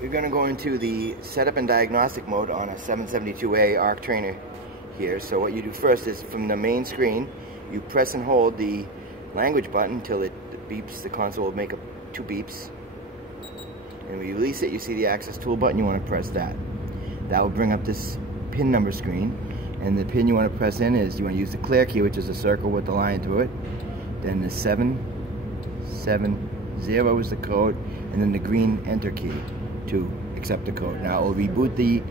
We're going to go into the setup and diagnostic mode on a 772A ARC trainer here. So what you do first is from the main screen, you press and hold the language button until it beeps. The console will make 2 beeps. And when you release it, you see the access tool button. You want to press that. That will bring up this pin number screen. And the pin you want to press in is, you want to use the clear key, which is a circle with the line through it. Then the 770 is the code. And then the green enter key to accept the code. Now it will reboot the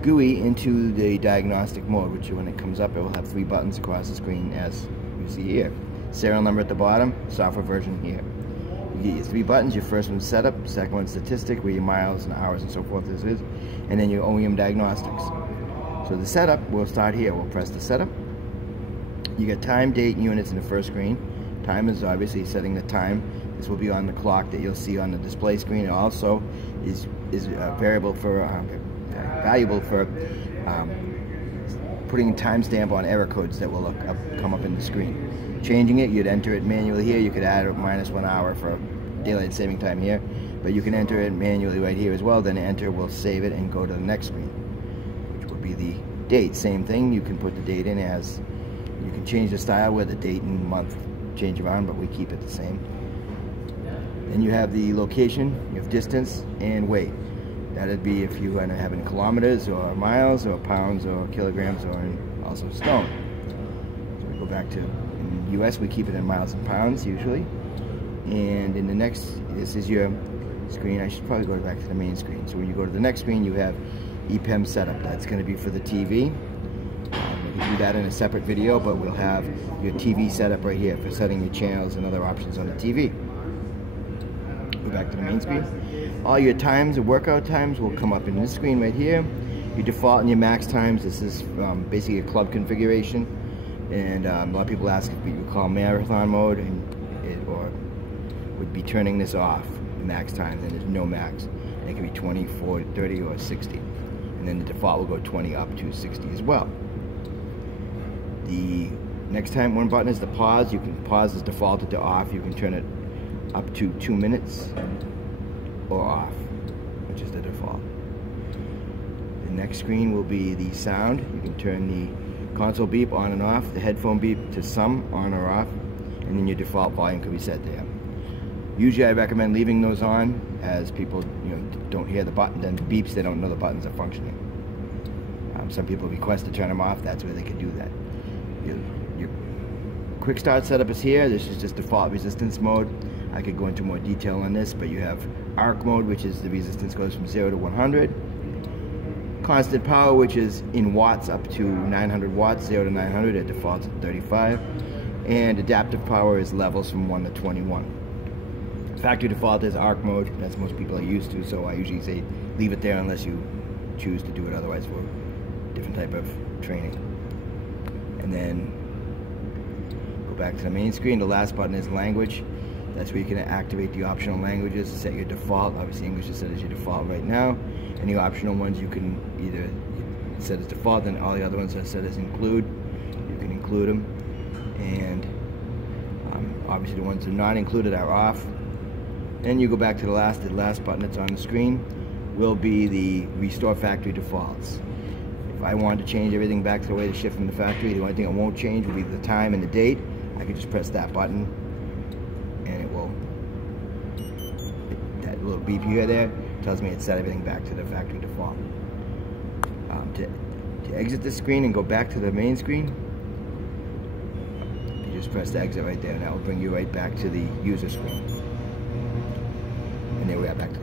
GUI into the diagnostic mode, which when it comes up, it will have 3 buttons across the screen as you see here. Serial number at the bottom, software version here. You get your 3 buttons. Your first one's setup, second one's statistic, where your miles and hours and so forth is, and then your OEM diagnostics. So the setup, we'll start here. We'll press the setup. You get time, date, units in the first screen. Time is obviously setting the time. This will be on the clock that you'll see on the display screen. It also is valuable for putting a timestamp on error codes that will come up in the screen. Changing it, you'd enter it manually here. You could add -1 hour for daylight saving time here, but you can enter it manually right here as well. Then enter will save it and go to the next screen, which will be the date. Same thing, you can put the date in as, you can change the style where the date and month change around, but we keep it the same. Then you have the location, you have distance and weight. That'd be if you want to have in kilometers or miles or pounds or kilograms or in also stone. So we go back to, in the US we keep it in miles and pounds usually. And in the next, this is your screen. I should probably go back to the main screen. So when you go to the next screen, you have EPEM setup. That's going to be for the TV. We can do that in a separate video, but we'll have your TV setup right here for setting your channels and other options on the TV. Go back to the main screen. All your times and workout times will come up in this screen right here. Your default and your max times. This is basically a club configuration, and a lot of people ask if we would call marathon mode, and or would be turning this off. The max time, then there's no max. And it can be 20, 40, 30, or 60, and then the default will go 20 up to 60 as well. The next time, one button is the pause. You can pause is defaulted to off. You can turn it up to 2 minutes or off, which is the default. The next screen will be the sound. You can turn the console beep on and off, the headphone beep to some on or off, and then your default volume can be set there. Usually I recommend leaving those on, as people don't hear the button, then beeps, they don't know the buttons are functioning. Some people request to turn them off. That's where they can do that. Your quick start setup is here. This is just default resistance mode. I could go into more detail on this, but you have ARC mode, which is the resistance goes from 0 to 100. Constant power, which is in watts up to 900 watts, 0 to 900, it defaults at 35. And adaptive power is levels from 1 to 21. Factory default is ARC mode. That's most people are used to, so I usually say leave it there unless you choose to do it otherwise for different type of training. And then go back to the main screen. The last button is language. That's where you can activate the optional languages, set your default. Obviously English is set as your default right now. Any optional ones you can either set as default, then all the other ones are set as include. You can include them. And obviously the ones that are not included are off. Then you go back to the last button that's on the screen will be the restore factory defaults. If I wanted to change everything back to the way it shipped from the factory, the only thing it won't change will be the time and the date. I could just press that button, and it will, that little beep you hear there tells me it set everything back to the factory default. To exit the screen and go back to the main screen, you just press the exit right there, and that will bring you right back to the user screen. And there we are, back to